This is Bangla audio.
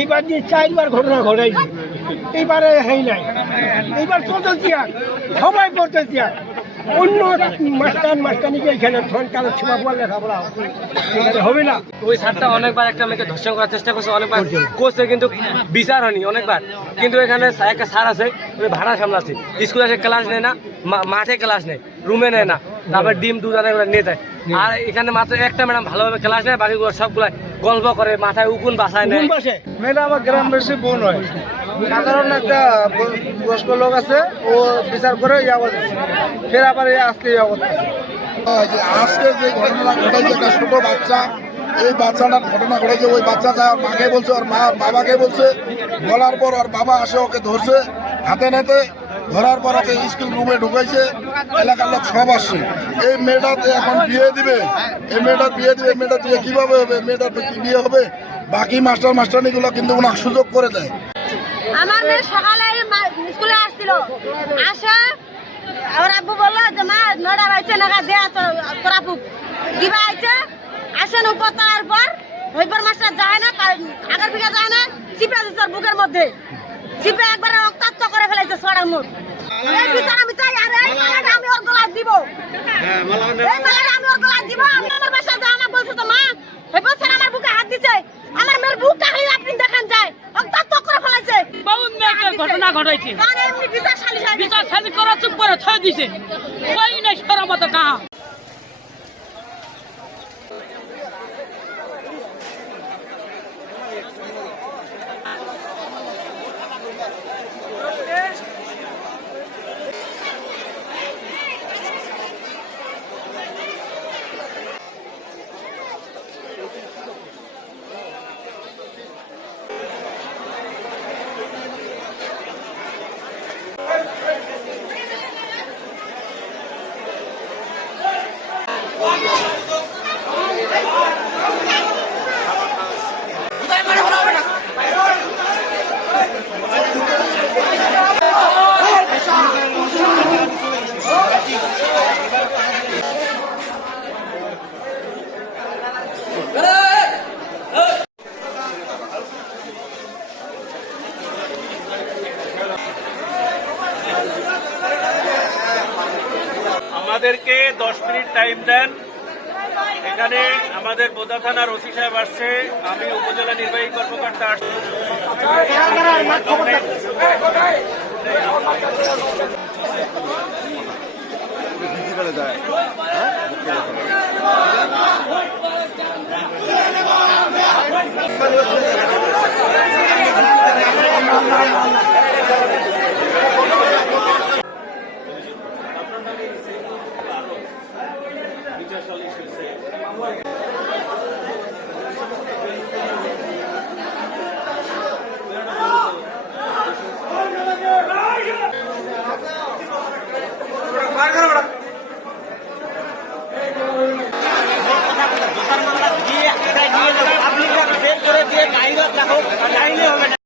এইবার দিয়ে 4বার ঘটনা ঘটাইছে, এইবারে হেই নাই, এইবার চলতেছি আর সবাই পড়তেছি আর অন্য মাস্টানিকে এখানে কালের ছোঁয়া পড়া লেখাপড়া হবে না। ওই স্যারটা অনেকবার একটা মেয়েকে ধর্ষণ করার চেষ্টা করছে, অনেকবার করছে, কিন্তু বিচার হয়নি অনেকবার। কিন্তু এখানে একটা স্যার আছে, ওই ভাড়া সামলাচ্ছে, স্কুলে এসে ক্লাস নেয় না, মাঠে ক্লাস নেয়, রুমে নেয় না, তারপর ডিম দুধ এগুলো নিয়ে যায়। আর এখানে মাত্র একটা ম্যাডাম ভালোভাবে ক্লাস নেয়, বাকিগুলো সবগুলো গল্প করে, মাথায় উকুন বাসায় নেয়। মেয়েটা আমার গ্রামবাসী বোন হয়, সাধারণ একটা বয়স্ক লোক আছে, ও বিচার করে ফের আবার আজকে আজকে যে ঘটনা ঘটেছে, একটা ছোট বাচ্চা, এই বাচ্চাটার ঘটনা ঘটেছে, ওই বাচ্চাটা মাকে বলছে, ওর মা বাবাকে বলছে, বলার পর ওর বাবা আসে ওকে ধরছে হাতে নাতে, ধরার পর ওকে স্কুল রুমে ঢুকাইছে, এলাকার লোক সব আসছে। এই মেয়েটাতে এখন বিয়ে দিবে, এই মেয়েটার বিয়ে দিবে, মেয়েটা দিয়ে কিভাবে হবে, মেয়েটার বিয়ে হবে, বাকি মাস্টারনিগুলো কিন্তু ওনাকে সুযোগ করে দেয়। আমার মেয়ে সকালে স্কুলে আসছিল, আসে আমার আব্বু বললো যে মা 9টা বাজছে, নাগা দেয়া তোরা পুক দিবা আইছে, আসেন উপর তোলার পর হইবার মাস্টার যায় না, আগের দিকে যায় না, চিপে দিচ্ছে বুকের মধ্যে, চিপে একবারে রক্তাক্ত করে ফেলেছে ছড়ার মুখ। এই বিচার আমি চাই, আর এই মালাটা আমি ওর গলায় দিব, এই মালাটা আমি ওর গলায় দিব। আমি আমার বাসায় যা আমার বলছে তো মা হইবার স্যার আমার বুকে হাত দিছে, আমার মেয়ের বুকটা খালি আপনি দেখেন যায়, রক্তাক্ত করে ফেলেছে। বহুত মেয়েকে ঘটনা ঘটাইছে, কারণ এমনি বিচার সালিশ করা চুপ করে থয়ে দিছে, কই নাই সরা মতো কাহা। আমাদেরকে 10 মিনিট টাইম দেন। এখানে আমাদের বোদা থানার ওসি সাহেব আসছে, আমি উপজেলা নির্বাহী কর্মকর্তা দিয়ে